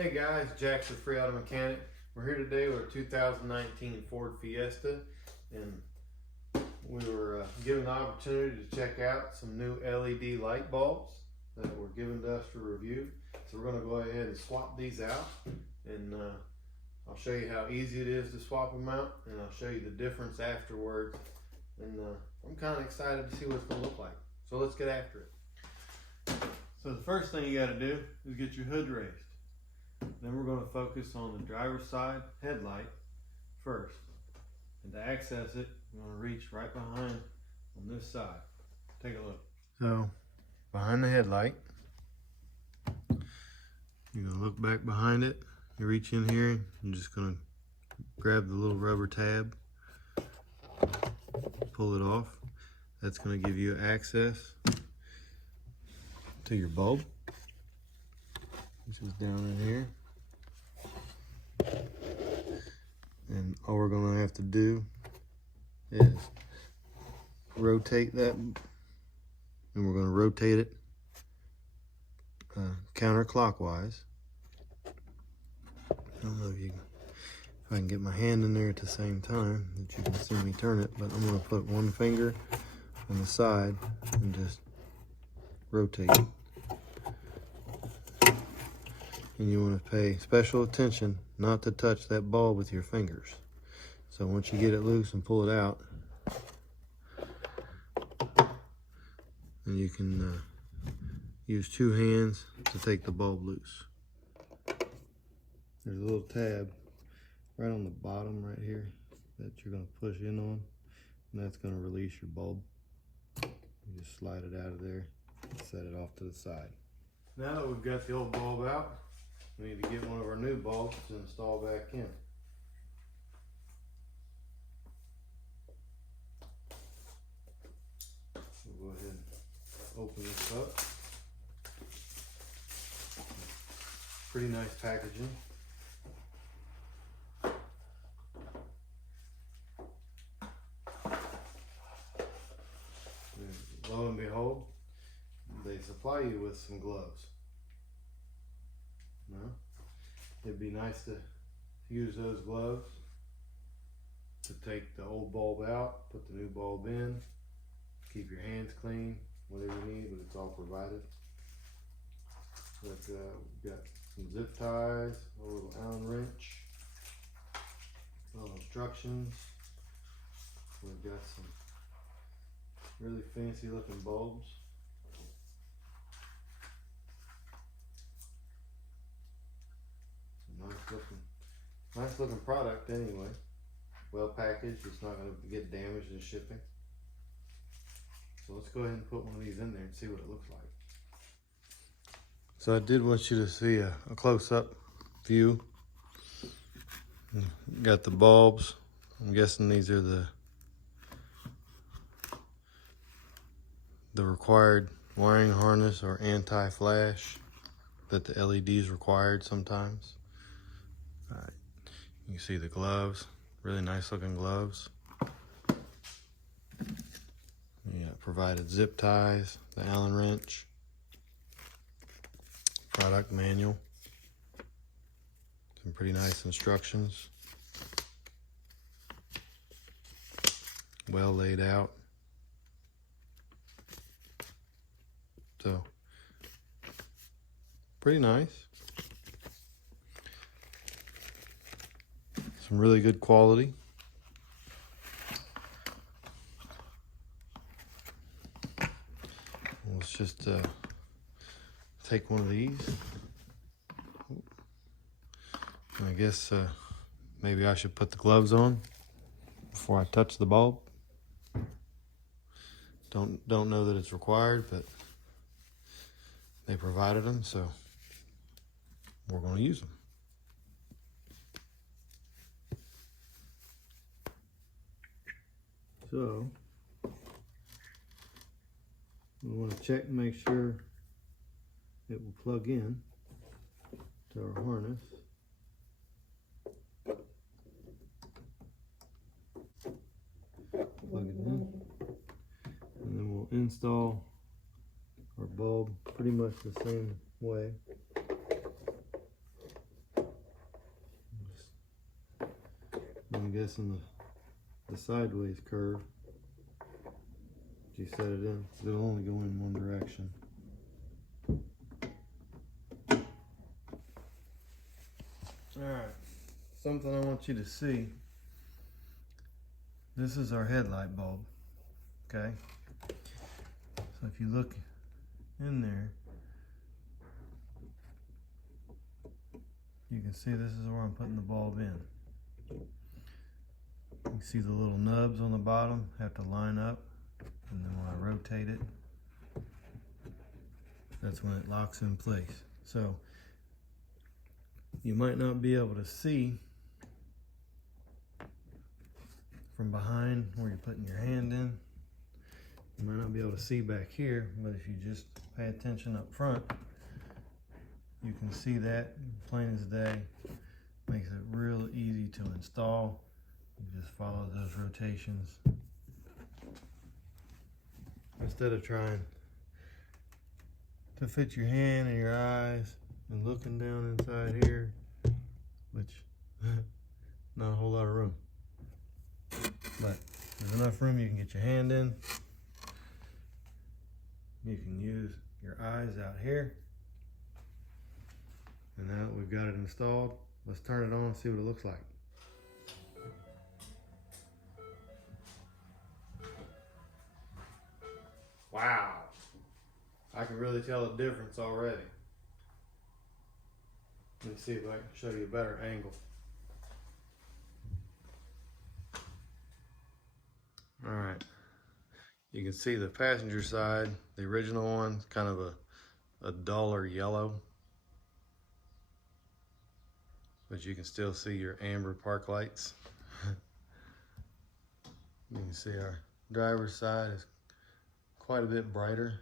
Hey guys, Jack's the Free Auto Mechanic. We're here today with a 2019 Ford Fiesta, and we were given the opportunity to check out some new LED light bulbs that were given to us for review. So we're going to go ahead and swap these out, and I'll show you how easy it is to swap them out, and I'll show you the difference afterwards. And I'm kind of excited to see what it's going to look like. So let's get after it. So the first thing you got to do is get your hood raised. Then we're going to focus on the driver's side headlight first. And to access it, we're going to reach right behind on this side. Take a look. So, behind the headlight, you're going to look back behind it. You reach in here, you're just going to grab the little rubber tab, pull it off. That's going to give you access to your bulb. This is down in here. And all we're going to have to do is rotate that, and we're going to rotate it counterclockwise. I don't know if I can get my hand in there at the same time that you can see me turn it, but I'm going to put one finger on the side and just rotate it. And you want to pay special attention not to touch that bulb with your fingers. So once you get it loose and pull it out, then you can use two hands to take the bulb loose. There's a little tab right on the bottom right here that you're going to push in on, and that's going to release your bulb. You just slide it out of there and set it off to the side. Now that we've got the old bulb out, we need to get one of our new bulbs to install back in. We'll go ahead and open this up. Pretty nice packaging. And lo and behold, they supply you with some gloves. No? It'd be nice to use those gloves to take the old bulb out, put the new bulb in, keep your hands clean, whatever you need, but it's all provided. But we've got some zip ties, a little Allen wrench, little instructions. We've got some really fancy looking bulbs. Nice looking product anyway. Well packaged, it's not going to get damaged in shipping. So let's go ahead and put one of these in there and see what it looks like. So I did want you to see a close-up view. Got the bulbs. I'm guessing these are the required wiring harness or anti-flash that the LEDs required sometimes. Alright, you can see the gloves, really nice looking gloves. Yeah, provided zip ties, the Allen wrench, product manual, some pretty nice instructions, well laid out. So, pretty nice. Some really good quality. Let's just take one of these. I guess maybe I should put the gloves on before I touch the bulb. Don't know that it's required, but they provided them, so we're going to use them. So, we want to check and make sure it will plug in to our harness. Plug it in, and then we'll install our bulb pretty much the same way. I'm guessing the sideways curve you set it in, it'll only go in one direction. Alright, something I want you to see. This is our headlight bulb, okay? So if you look in there, you can see this is where I'm putting the bulb in. You can see the little nubs on the bottom have to line up, and then when I rotate it, that's when it locks in place. So you might not be able to see from behind where you're putting your hand in. You might not be able to see back here, but if you just pay attention up front, you can see that plain as day. Makes it real easy to install. You just follow those rotations. Instead of trying to fit your hand in your eyes and looking down inside here, which not a whole lot of room. But there's enough room you can get your hand in. You can use your eyes out here. And now that we've got it installed, let's turn it on and see what it looks like. Wow, I can really tell the difference already. Let me see if I can show you a better angle. All right, you can see the passenger side, the original one, kind of a duller yellow, but you can still see your amber park lights. You can see our driver's side is quite a bit brighter.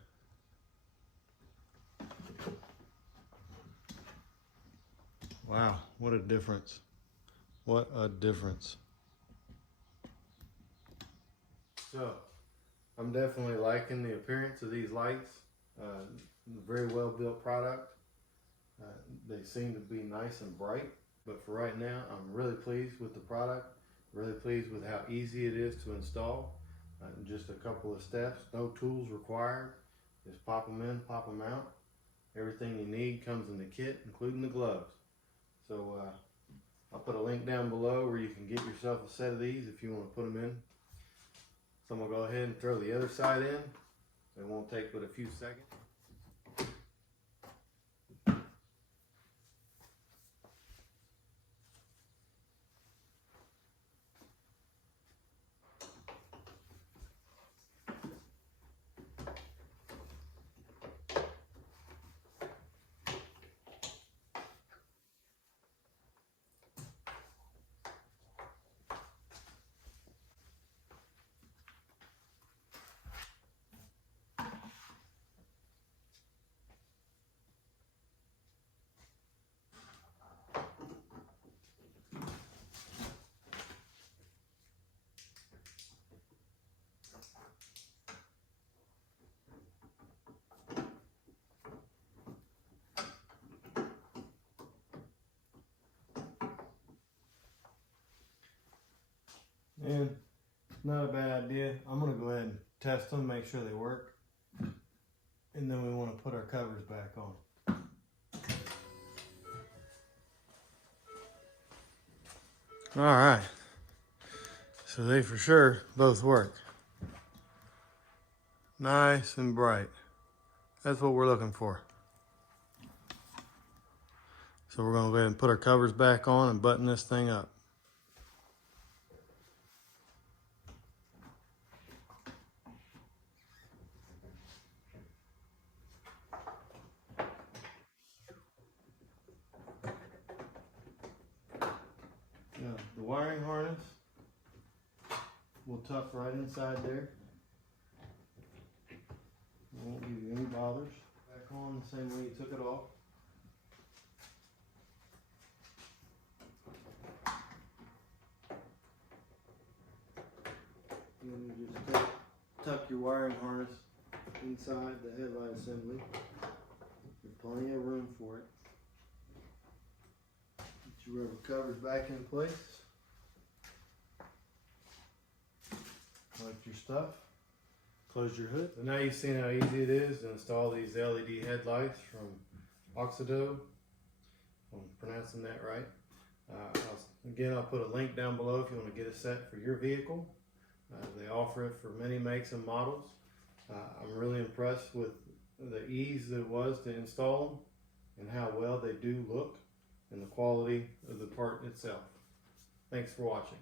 Wow, what a difference. What a difference. So, I'm definitely liking the appearance of these lights. Very well built product. They seem to be nice and bright, but for right now, I'm really pleased with the product. Really pleased with how easy it is to install. Just a couple of steps, no tools required. Just pop them in, pop them out. Everything you need comes in the kit, including the gloves. So I'll put a link down below where you can get yourself a set of these if you want to put them in. So I'm going to go ahead and throw the other side in. It won't take but a few seconds. And it's not a bad idea. I'm going to go ahead and test them, make sure they work. And then we want to put our covers back on. All right. So they for sure both work. Nice and bright. That's what we're looking for. So we're going to go ahead and put our covers back on and button this thing up. The wiring harness will tuck right inside there. It won't give you any bothers. Back on the same way you took it off. And you just tuck your wiring harness inside the headlight assembly. There's plenty of room for it. Get your rubber covers back in place. Collect your stuff. Close your hood. So now you've seen how easy it is to install these LED headlights from AUXITO. I'm pronouncing that right. Again, I'll put a link down below if you want to get a set for your vehicle. They offer it for many makes and models. I'm really impressed with the ease that it was to install them and how well they do look and the quality of the part itself. Thanks for watching.